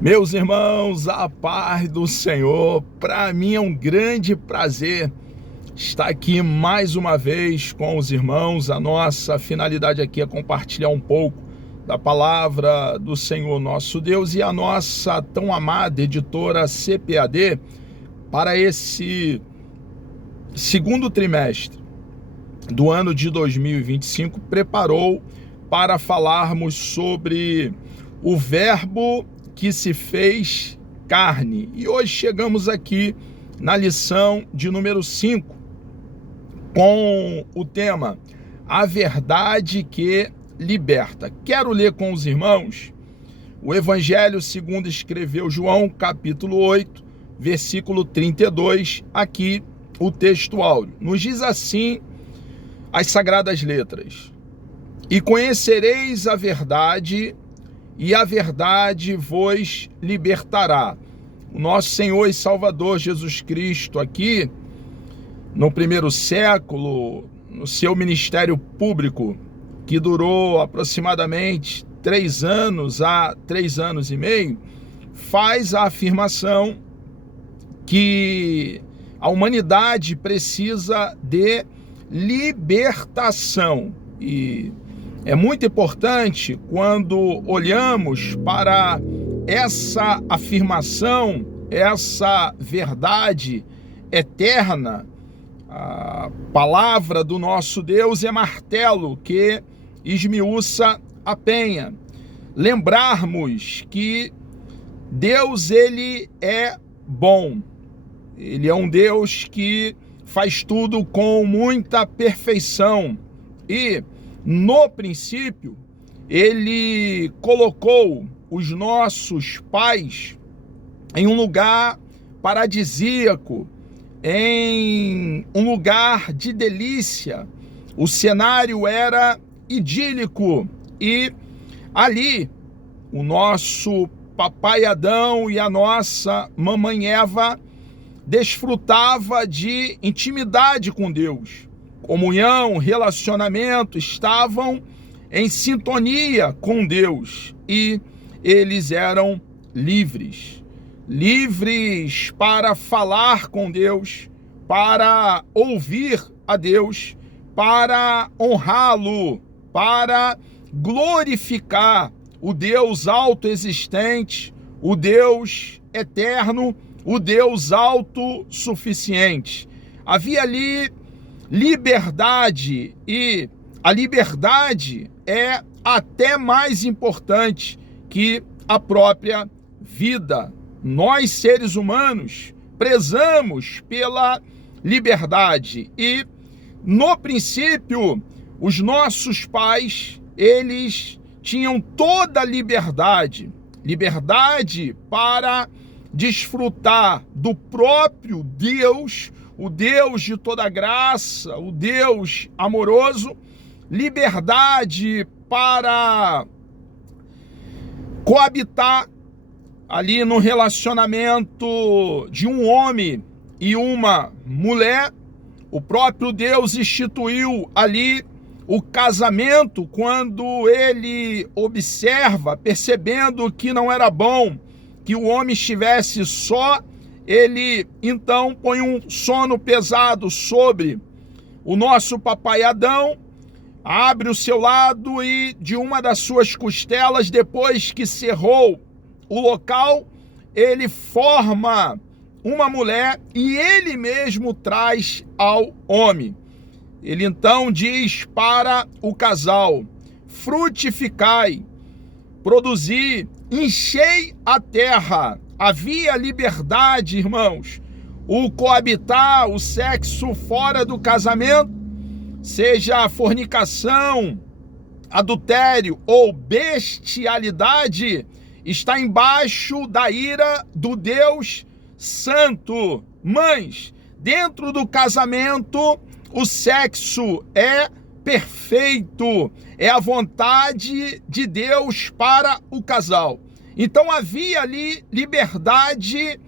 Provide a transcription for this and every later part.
Meus irmãos, a paz do Senhor, para mim é um grande prazer estar aqui mais uma vez com os irmãos. A nossa finalidade aqui é compartilhar um pouco da palavra do Senhor nosso Deus e a nossa tão amada editora CPAD para esse segundo trimestre do ano de 2025 preparou para falarmos sobre o Verbo que se fez carne. E hoje chegamos aqui na lição de número 5, com o tema A Verdade que Liberta. Quero ler com os irmãos o Evangelho segundo escreveu João, capítulo 8, versículo 32, aqui o texto áureo. Nos diz assim as Sagradas Letras: E conhecereis a verdade, e a verdade vos libertará. O nosso Senhor e Salvador Jesus Cristo aqui, no primeiro século, no seu ministério público, que durou aproximadamente 3 anos a 3 anos e meio, faz a afirmação que a humanidade precisa de libertação. E é muito importante quando olhamos para essa afirmação, essa verdade eterna. A palavra do nosso Deus é martelo que esmiuça a penha. Lembrarmos que Deus, ele é bom. Ele é um Deus que faz tudo com muita perfeição. E no princípio, ele colocou os nossos pais em um lugar paradisíaco, em um lugar de delícia. O cenário era idílico e ali o nosso papai Adão e a nossa mamãe Eva desfrutava de intimidade com Deus. Comunhão, relacionamento, estavam em sintonia com Deus e eles eram livres. Livres para falar com Deus, para ouvir a Deus, para honrá-lo, para glorificar o Deus autoexistente, o Deus eterno, o Deus autossuficiente. Havia ali liberdade, e a liberdade é até mais importante que a própria vida. Nós, seres humanos, prezamos pela liberdade e, no princípio, os nossos pais, eles tinham toda a liberdade para desfrutar do próprio Deus, o Deus de toda graça, o Deus amoroso, liberdade para coabitar ali no relacionamento de um homem e uma mulher. O próprio Deus instituiu ali o casamento quando ele observa, percebendo que não era bom que o homem estivesse só, ele então põe um sono pesado sobre o nosso papai Adão, abre o seu lado e de uma das suas costelas, depois que cerrou o local, ele forma uma mulher e ele mesmo traz ao homem. Ele então diz para o casal: frutificai, produzi, enchei a terra. Havia liberdade, irmãos. O coabitar, o sexo fora do casamento, seja fornicação, adultério ou bestialidade, está embaixo da ira do Deus Santo. Mães, dentro do casamento, o sexo é perfeito, é a vontade de Deus para o casal. Então havia ali liberdade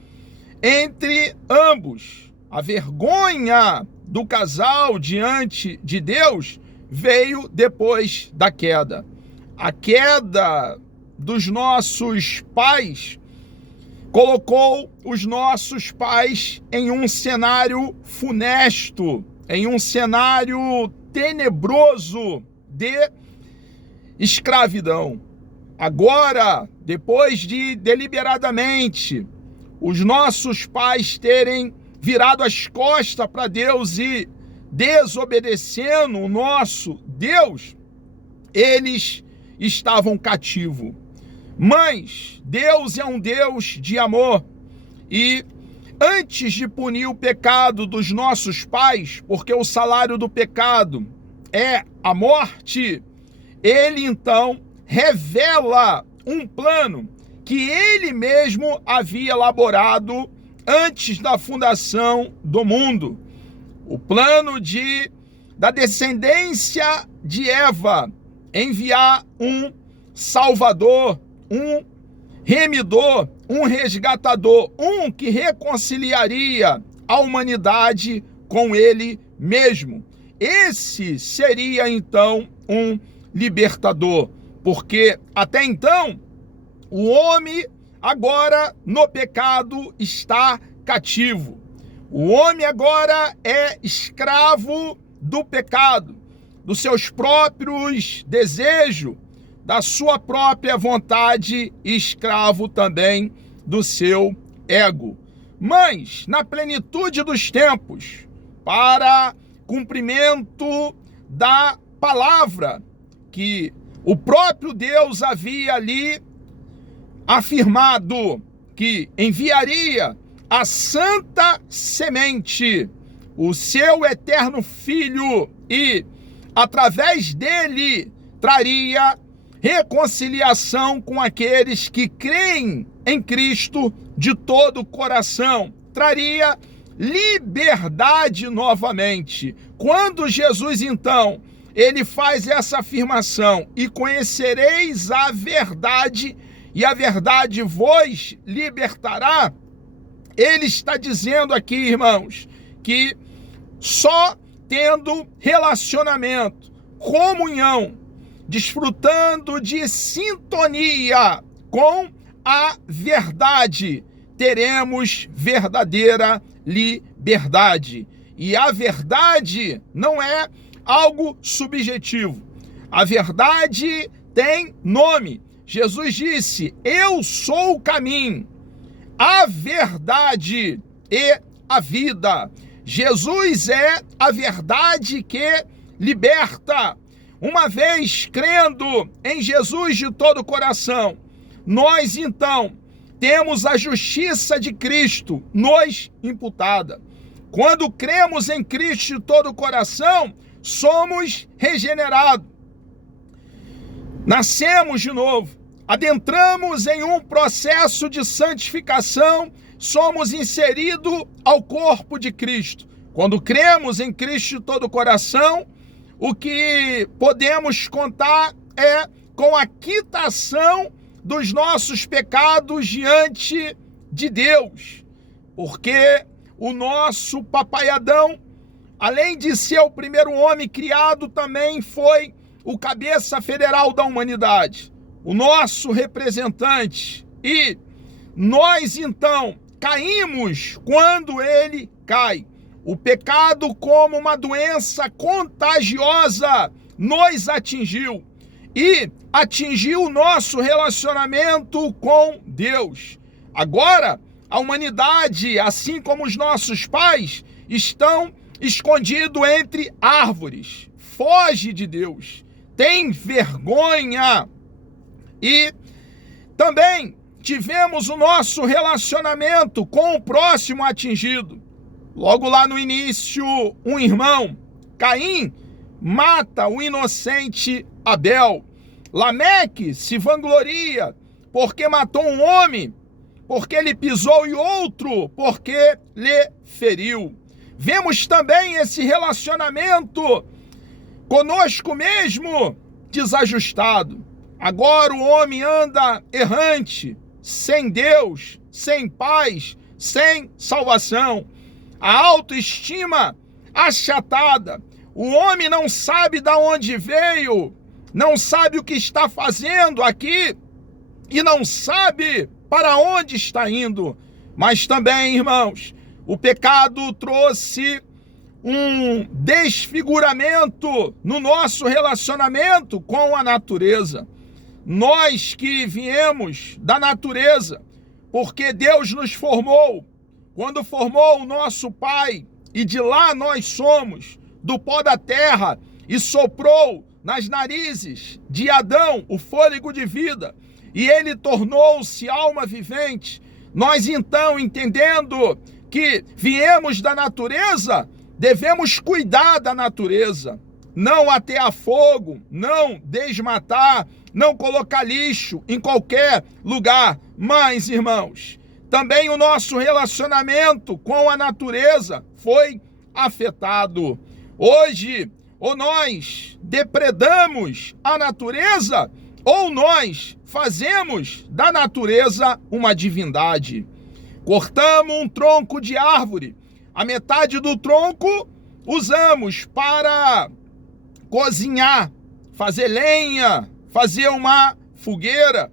entre ambos. A vergonha do casal diante de Deus veio depois da queda. A queda dos nossos pais colocou os nossos pais em um cenário funesto, em um cenário tenebroso de escravidão. Agora, depois de deliberadamente os nossos pais terem virado as costas para Deus e desobedecendo o nosso Deus, eles estavam cativos. Mas Deus é um Deus de amor e antes de punir o pecado dos nossos pais, porque o salário do pecado é a morte, ele então revela um plano que ele mesmo havia elaborado antes da fundação do mundo. O plano da descendência de Eva enviar um Salvador, um remidor, um resgatador, um que reconciliaria a humanidade com ele mesmo. Esse seria então um libertador, porque até então o homem agora no pecado está cativo. O homem agora é escravo do pecado, dos seus próprios desejos, da sua própria vontade, e escravo também do seu ego. Mas, na plenitude dos tempos, para cumprimento da palavra que o próprio Deus havia ali afirmado, que enviaria a santa semente, o seu eterno Filho, e através dele traria reconciliação com aqueles que creem em Cristo de todo o coração, traria liberdade novamente. Quando Jesus então, ele faz essa afirmação, e conhecereis a verdade, e a verdade vos libertará, ele está dizendo aqui, irmãos, que só tendo relacionamento, comunhão, desfrutando de sintonia com a verdade, teremos verdadeira liberdade. E a verdade não é algo subjetivo. A verdade tem nome. Jesus disse: eu sou o caminho, a verdade e a vida. Jesus é a verdade que liberta. Uma vez crendo em Jesus de todo o coração, nós então temos a justiça de Cristo nos imputada. Quando cremos em Cristo de todo o coração, somos regenerados. Nascemos de novo, adentramos em um processo de santificação, somos inseridos ao corpo de Cristo. Quando cremos em Cristo de todo o coração, o que podemos contar é com a quitação dos nossos pecados diante de Deus. Porque o nosso papai Adão, além de ser o primeiro homem criado, também foi o cabeça federal da humanidade, o nosso representante. E nós então caímos quando ele cai. O pecado, como uma doença contagiosa, nos atingiu e atingiu o nosso relacionamento com Deus. Agora, a humanidade, assim como os nossos pais, estão escondidos entre árvores. Foge de Deus, tem vergonha. E também tivemos o nosso relacionamento com o próximo atingido. Logo lá no início, um irmão, Caim, mata o inocente Abel. Lameque se vangloria porque matou um homem, porque lhe pisou, e outro porque lhe feriu. Vemos também esse relacionamento conosco mesmo desajustado. Agora o homem anda errante, sem Deus, sem paz, sem salvação. A autoestima achatada. O homem não sabe de onde veio, não sabe o que está fazendo aqui e não sabe para onde está indo. Mas também, irmãos, o pecado trouxe um desfiguramento no nosso relacionamento com a natureza. Nós que viemos da natureza, porque Deus nos formou, quando formou o nosso Pai, e de lá nós somos, do pó da terra, e soprou nas narizes de Adão o fôlego de vida, e ele tornou-se alma vivente. Nós então, entendendo que viemos da natureza, devemos cuidar da natureza, não atear fogo, não desmatar, não colocar lixo em qualquer lugar. Mas, irmãos, também o nosso relacionamento com a natureza foi afetado. Hoje, ou nós depredamos a natureza, ou nós fazemos da natureza uma divindade. Cortamos um tronco de árvore, a metade do tronco usamos para cozinhar, fazer lenha, fazer uma fogueira.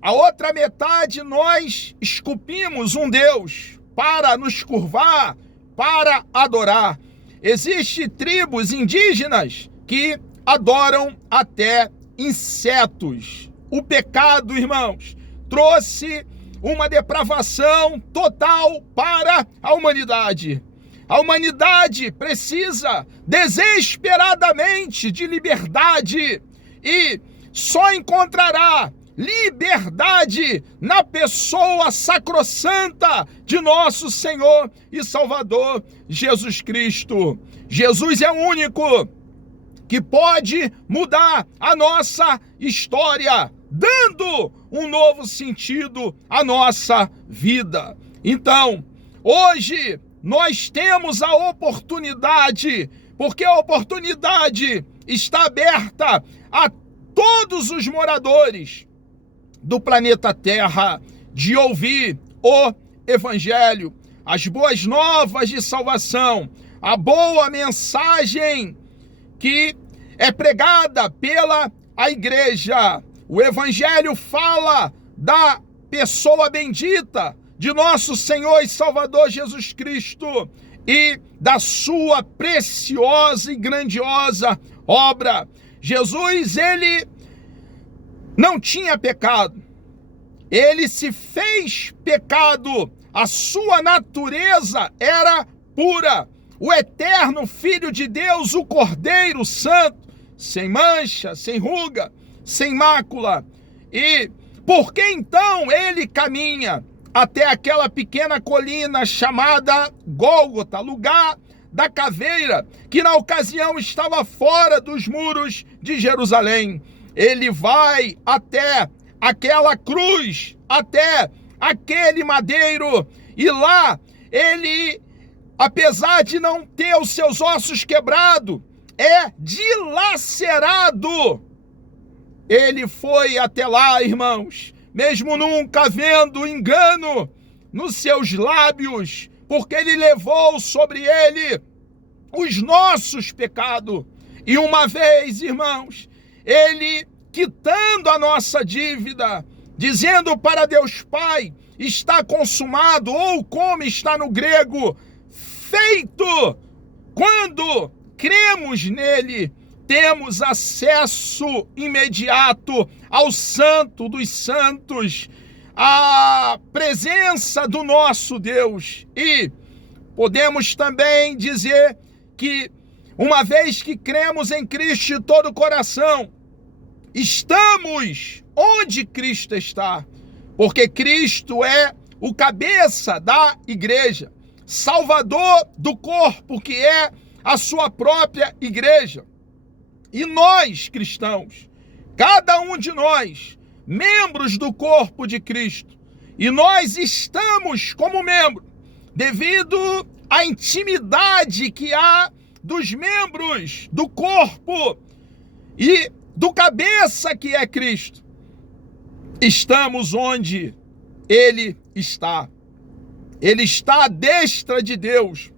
A outra metade nós esculpimos um Deus para nos curvar, para adorar. Existem tribos indígenas que adoram até insetos. O pecado, irmãos, trouxe uma depravação total para a humanidade. A humanidade precisa desesperadamente de liberdade e só encontrará liberdade na pessoa sacrossanta de nosso Senhor e Salvador Jesus Cristo. Jesus é o único que pode mudar a nossa história, dando um novo sentido à nossa vida. Então, hoje nós temos a oportunidade, porque a oportunidade está aberta a todos os moradores do planeta Terra de ouvir o Evangelho, as boas novas de salvação, a boa mensagem que é pregada pela igreja. O Evangelho fala da pessoa bendita de nosso Senhor e Salvador Jesus Cristo e da sua preciosa e grandiosa obra. Jesus, ele não tinha pecado, ele se fez pecado, a sua natureza era pura. O eterno Filho de Deus, o Cordeiro Santo, sem mancha, sem ruga, sem mácula. E por que então ele caminha até aquela pequena colina chamada Gólgota, lugar da caveira, que na ocasião estava fora dos muros de Jerusalém? Ele vai até aquela cruz, até aquele madeiro, e lá ele, apesar de não ter os seus ossos quebrados, é dilacerado. Ele foi até lá, irmãos, mesmo nunca vendo engano nos seus lábios, porque ele levou sobre ele os nossos pecados. E uma vez, irmãos, ele quitando a nossa dívida, dizendo para Deus Pai, está consumado, ou como está no grego, feito. Quando cremos nele, temos acesso imediato ao Santo dos Santos, à presença do nosso Deus. E podemos também dizer que, uma vez que cremos em Cristo de todo o coração, estamos onde Cristo está, porque Cristo é o cabeça da igreja, salvador do corpo, que é a sua própria igreja. E nós, cristãos, cada um de nós, membros do corpo de Cristo, e nós estamos como membro, devido à intimidade que há dos membros do corpo e do cabeça que é Cristo. Estamos onde ele está. Ele está à destra de Deus,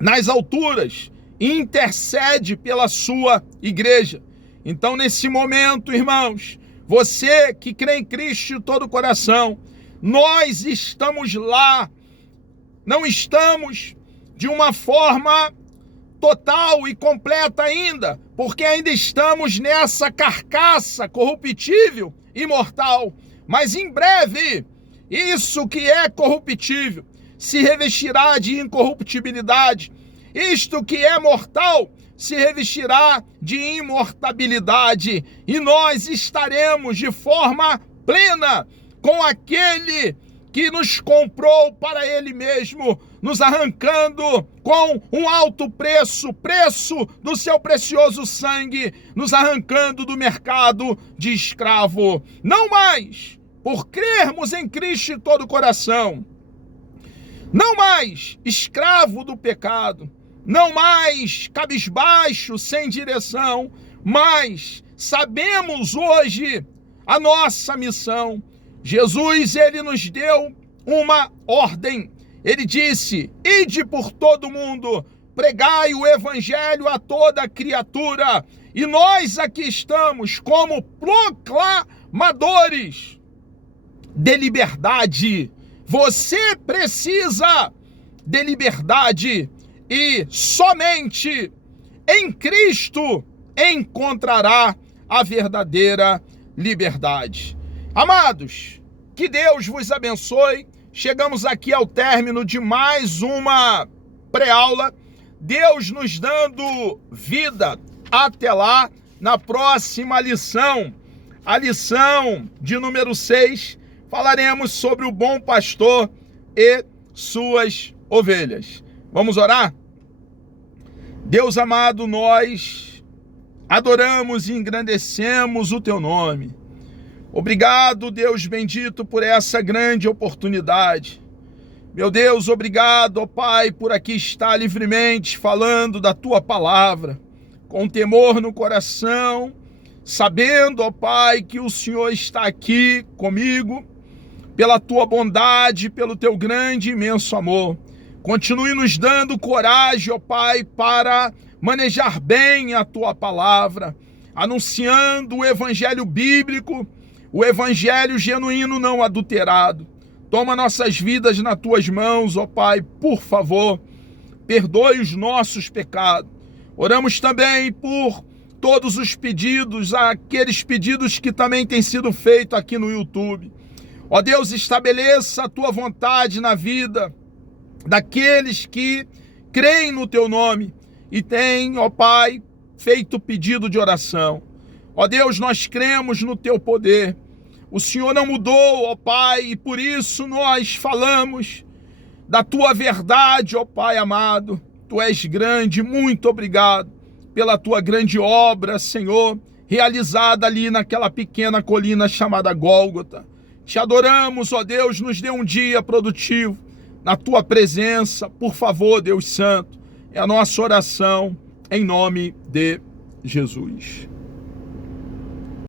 nas alturas, e intercede pela sua igreja. Então, nesse momento, irmãos, Você que crê em Cristo de todo o coração, nós estamos lá, não estamos de uma forma total e completa ainda, porque ainda estamos nessa carcaça corruptível e mortal. Mas em breve, isso que é corruptível se revestirá de incorruptibilidade. Isto que é mortal se revestirá de imortabilidade. E nós estaremos de forma plena com aquele que nos comprou para ele mesmo, nos arrancando com um alto preço do seu precioso sangue, nos arrancando do mercado de escravo. Não mais por crermos em Cristo de todo o coração, não mais escravo do pecado, não mais cabisbaixo, sem direção, mas sabemos hoje a nossa missão. Jesus, ele nos deu uma ordem. Ele disse: ide por todo mundo, pregai o evangelho a toda criatura. E nós aqui estamos como proclamadores de liberdade. Você precisa de liberdade e somente em Cristo encontrará a verdadeira liberdade. Amados, que Deus vos abençoe. Chegamos aqui ao término de mais uma pré-aula. Deus nos dando vida. Até lá, na próxima lição, a lição de número 6, falaremos sobre o bom pastor e suas ovelhas. Vamos orar? Deus amado, nós adoramos e engrandecemos o teu nome. Obrigado, Deus bendito, por essa grande oportunidade. Meu Deus, obrigado, ó Pai, por aqui estar livremente falando da tua palavra, com temor no coração, sabendo, ó Pai, que o Senhor está aqui comigo, pela tua bondade, pelo teu grande e imenso amor. Continue nos dando coragem, ó Pai, para manejar bem a tua palavra, anunciando o evangelho bíblico, o evangelho genuíno não adulterado. Toma nossas vidas nas tuas mãos, ó Pai, por favor, perdoe os nossos pecados. Oramos também por todos os pedidos, aqueles pedidos que também têm sido feitos aqui no YouTube. Ó Deus, estabeleça a tua vontade na vida daqueles que creem no teu nome e têm, ó Pai, feito pedido de oração. Ó Deus, nós cremos no teu poder. O Senhor não mudou, ó Pai, e por isso nós falamos da tua verdade, ó Pai amado. Tu és grande, muito obrigado pela tua grande obra, Senhor, realizada ali naquela pequena colina chamada Gólgota. Te adoramos, ó Deus, nos dê um dia produtivo na tua presença, por favor, Deus Santo. É a nossa oração em nome de Jesus.